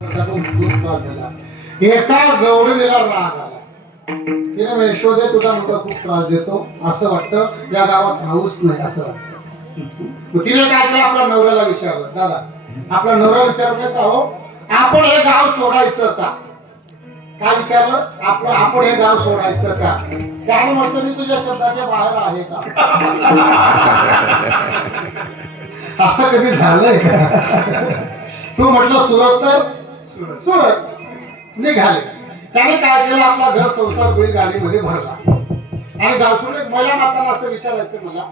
खूप त्रास झाला. एका गवळणीला राग आला. तिने म्हणे, यशोदे तुझा मुलगा खूप त्रास देतो, असं वाटतं या गावात राहूच नाही असं वाटतं. मग तिने काय केलं, आपल्या नवऱ्याला विचारलं, दादा आपला नवरा विचारलं का हो आपण हे गाव सोडायचं का? काय विचारलं, आपण हे गाव सोडायचं का? त्याने म्हटलं मी तुझ्या शब्दाच्या बाहेर आहे का? असं कधी झालंय का? तू म्हटलं सुरत तर सुरत निघाले. त्याने काय केलं, आपला घर संसार बैलगाडीमध्ये भरला आणि गाव सोडले. महिला मातांना असं विचारायचं मला,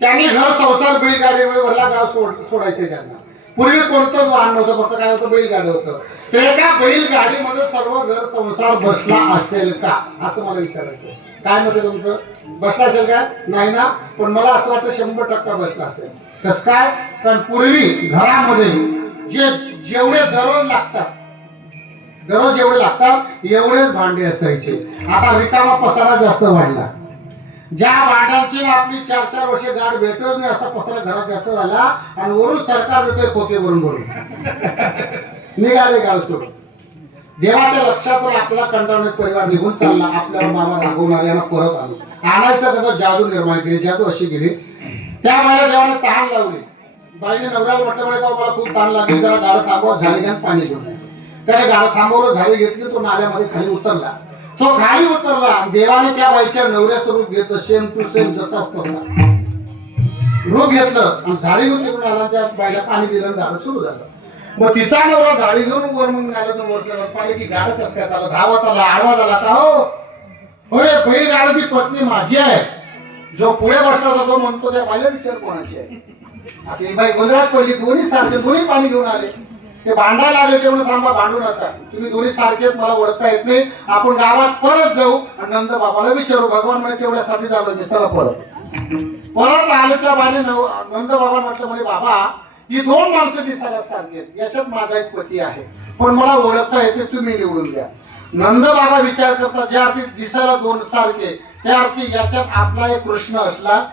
त्यांनी घर संसार बैलगाडीमध्ये भरला, गाव सोडायचे त्यांना. पूर्वी कोणतंच वाहन नव्हतं, फक्त काय होतं, बैलगाडी होतं. तर एका बैलगाडीमध्ये सर्व घर संसार बसला असेल का असं मला विचारायचं. काय मत आहे तुमचं, बसला असेल का? नाही ना, पण मला असं वाटतं 100% बसला असेल. कसं काय? कारण पूर्वी घरामध्ये जेवढे दररोज जेवढे लागतात एवढेच भांडे असायचे. आता रिकामा पसारा जास्त वाढला. ज्या भांड्यांची आपली 4-4 वर्षे गाठ भेटत नाही असा पसारा घरात जास्त झाला आणि वरून सरकार देतोय खोके भरून निघाले गाव सोडून. देवाच्या लक्षात आपला कंटाळून परिवार निघून चालला. आपल्यावर बाबा रागवणार यांना परत आलो. आणायचं त्याचं जादू निर्माण केली, जादू अशी केली. त्या वेळेला देवाने तहान लावली. बाईने नवऱ्याला म्हटलं म्हणे का मला खूप तहान लागली, जरा गाडं थांबवा, झाली घ्या पाणी घेऊन. त्याने गाडं थांबवलं, झाली घेतली, तो नाल्यामध्ये खाली उतरला. तो खाली उतरला. देवाने त्या बाईच्या नवऱ्याचं रूप घेतलं, सेम टू सेम जसाच तसा रूप घेतलं आणि झाडी घेऊन तिकडून आला. त्या बाईला पाणी दिलं आणि गाडं सुरू झालं. मग तिचा नवरा झाडी घेऊन वर मग आलं, वरलं पाणी की गाडं कसं काय चाललं, धावत आला, आडवा झाला का हो होय पहिली गाडं ती पत्नी माझी आहे. जो पुढे बसला होता तो म्हणतो त्या बाईला विचार कोणाची आहे. आता ही बाई गोंधळात पडली, दोन्ही सारखे, दोन्ही पाणी घेऊन आले. ते भांडायला लागले, ते म्हणून थांबा, भांडू नका, तुम्ही दोन्ही सारखे, मला ओळखता येत नाही, आपण गावात परत जाऊ आणि नंद बाबाला विचारू. भगवान म्हणे तेवढ्यासाठी झालं मी, चला परत आले. त्या बाईने नंद बाबा म्हटलं म्हणे बाबा ही 2 माणसं दिसायला सारखी आहेत, याच्यात माझा एक पती आहे, पण मला ओळखता येते, तुम्ही निवडून द्या. नंद बाबा विचार करतात, ज्या अर्थी दिसायला 2 सारखे त्या अर्थी याच्यात आपला एक कृष्ण असला.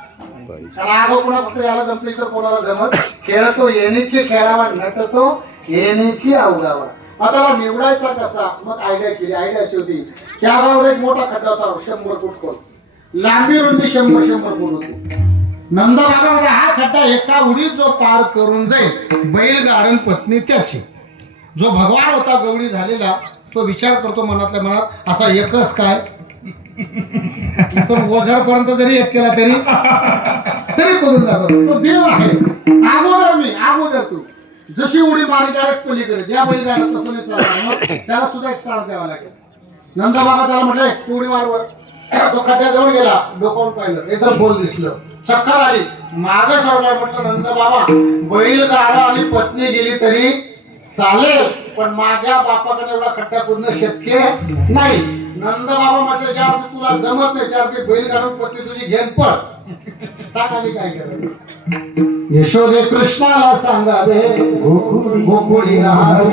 कारण आगो कोणा फक्त याला जमतं, इतर कोणाला जमत. खेळतो येण्याची खेळावा, नटतो येण्याची अवघावा. आता निवडायचा कसा, मग आयडिया केली. आयडिया अशी होती, त्या गावात एक मोठा खड्डा होता, 100 फूट खोल, लांबी रुंदी 100 फूट होती. नंद बाबा म्हणजे हा खड्डा एका उडीत जो पार करून जाईल, बैलगाडन पत्नी त्याची. जो भगवान होता गवळी झालेला, तो विचार करतो मनातल्या मनात, असा एकच काय तो वगैरेपर्यंत जरी एक केला तरी करून जातो, तो देव आहे. अगोदर तू जशी उडी मारी डायरेक्ट पलीकडे, ज्या बैलगाडा तसं नाही चालणार, मग त्याला सुद्धा एक साथ द्यावा लागेल. नंदाबाबा त्याला म्हटलं तू उडी मारवर. तो खड्ड्याजवळ गेला, डोकावून पाहिलं, एकदम बोल दिसलं, चक्कर आली, मागं सरला. म्हटलं नंदबाबा बैलगाडा आणि पत्नी गेली तरी चालेल, पण माझ्या बापाकडे एवढा खड्डा पूर्ण शक्य नाही. नंद बाबा म्हटलं ज्या अर्थी तुला जमत नाही त्या अर्थी बैलगाडून पत्नी तुझी घेऊन पड. सांग आम्ही काय करायचं. यशोदे कृष्णाला सांगावे गोकुळी राहावे.